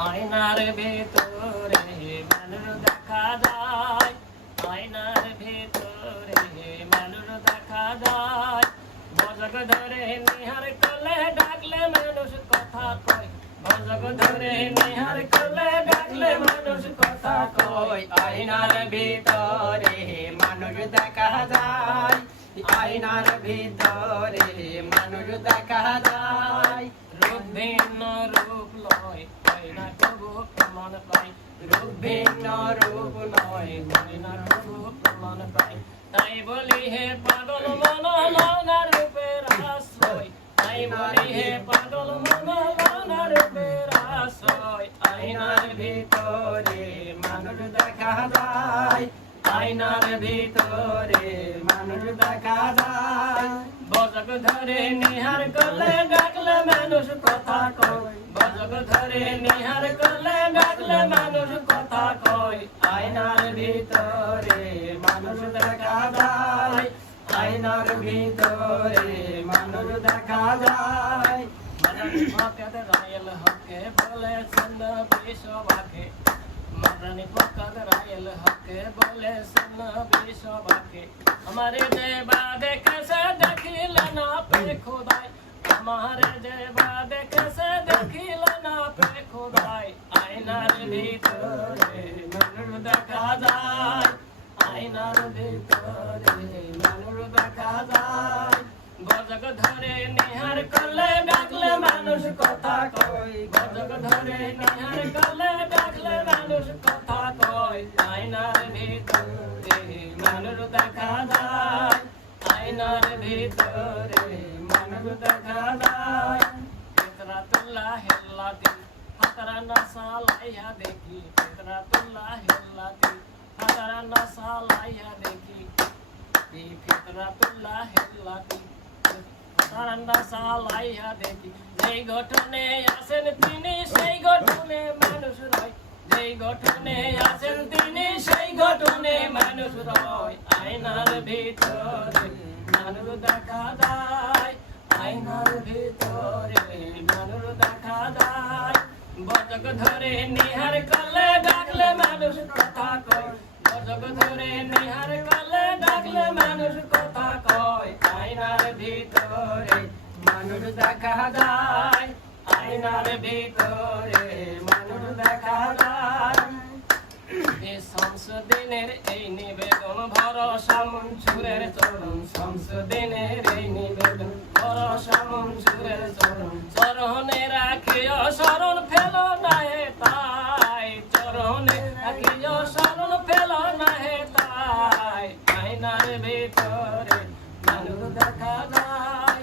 আয়নার ভেতরে মানুষ দেখা যায়, আয়নার ভেতরে মানুষ দেখা যায়। ভজক ধরে নিহার করলে ডাকলে মানুষ কথা কয়, ভজক ধরে নিহার করলে ডাকলে মানুষ কথা কয়। আয়নার ভেতরে মানুষ দেখা যায়, আয়নার ভিতরে মানুষ দেখা যায়। রূপ ভিন্ন রূপ লয়, আয়না তবু প্রমাণ পাই। রূপ ভিন্ন রূপ লয়, আয়না তবু প্রমাণ পাই। তাই বলি হে পাগল মন লনা রূপের আশ্রয়, তাই বলি হে পাগল মন লনা রূপের আশ্রয়। আয়নার ভিতরে মানুষ দেখা যায়, আয়নার ভিতরে মানুষ দেখা যায়। ভজক ধরে নিহার করলে ডাকলে মানুষ কথা কয়, ভজক ধরে নিহার করলে ডাকলে মানুষ কথা কয়। আয়নার ভিতরে মানুষ দেখা যায়, আয়নার ভিতরে মানুষ দেখা যায়। হকের রায়েল হকে বলেছেন নবী সবাকে, মারানি ফকর রায়েল হকে বলেছেন নবী সবাকে। আমারে যে বা দেখেছে দেখিল না পে খোদাই, আমারে যে বা দেখেছে দেখিল না পে খোদাই। আয়নার ভিতরে মানুষ দেখা যায়, আয়নার ভিতরে মানুষ দেখা যায়। ভজক ধরে নিহার করলে ডাকলে মানুষ কথা কয়, ভজক ধরে নিহার করলে ডাকলে মানুষ কথা কয়। আয়নার ভিতরে মানুষ দেখা যায়, আয়নার ভিতরে মানুষ দেখা যায়। ফিতরাতুল্লাহ হেল্লাতি হাতারা নাসা লাইয়া দেখি, ফিতরাতুল্লাহ হেল্লাতি হাতারা নাসা লাইয়া দেখি। ফিতরাতুল্লাহ হেল্লাতি হাতারা সালাইয়া দেখি। যেই গঠনে আছেন তিনি সেই গঠনে মানুষ রয়, যেই গঠনে আছেন তিনি সেই গঠনে মানুষ রয়। আয়নার ভিতরে মানুষ দেখা যায়, আয়নার ভিতরে মানুষ দেখা যায়। ভজক ধরে নিহার করলে ডাকলে মানুষ কথা কয়, ভজক ধরে নিহার করলে ডাকলে মানুষ কথা কয়। আয়নার ভিতরে মানুষ দেখা যায়, আয়নার ভিতরে মানুষ দেখা যায়। এ শামসুদ্দিনের এই নিবেদন ভরসা মনসুরের চরণ, শামসুদ্দিনের এই নিবেদন ভরসা মনসুরের চরণ। চরণে রাখিও শরণ ফেল না হে তাই, চরণে রাখিও শরণ ফেল না হে তাই। আয়নার ভিতরে মানুষ দেখা যায়,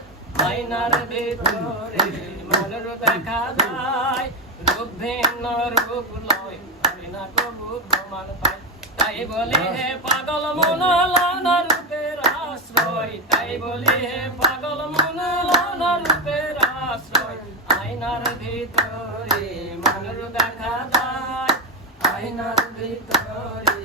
আয়নার ভিতরে মানুষ দেখা যায়। রূপ ভিন্ন রূপ লয়, আয়না তবু প্রমাণ পাই। তাই বলি হে পাগল মন লনা রূপের আশ্রয়, তাই বলি হে পাগল মন লনা রূপের আশ্রয়। আয়নার ভিতরে মানুষ দেখা যায়, আয়নার ভিতরে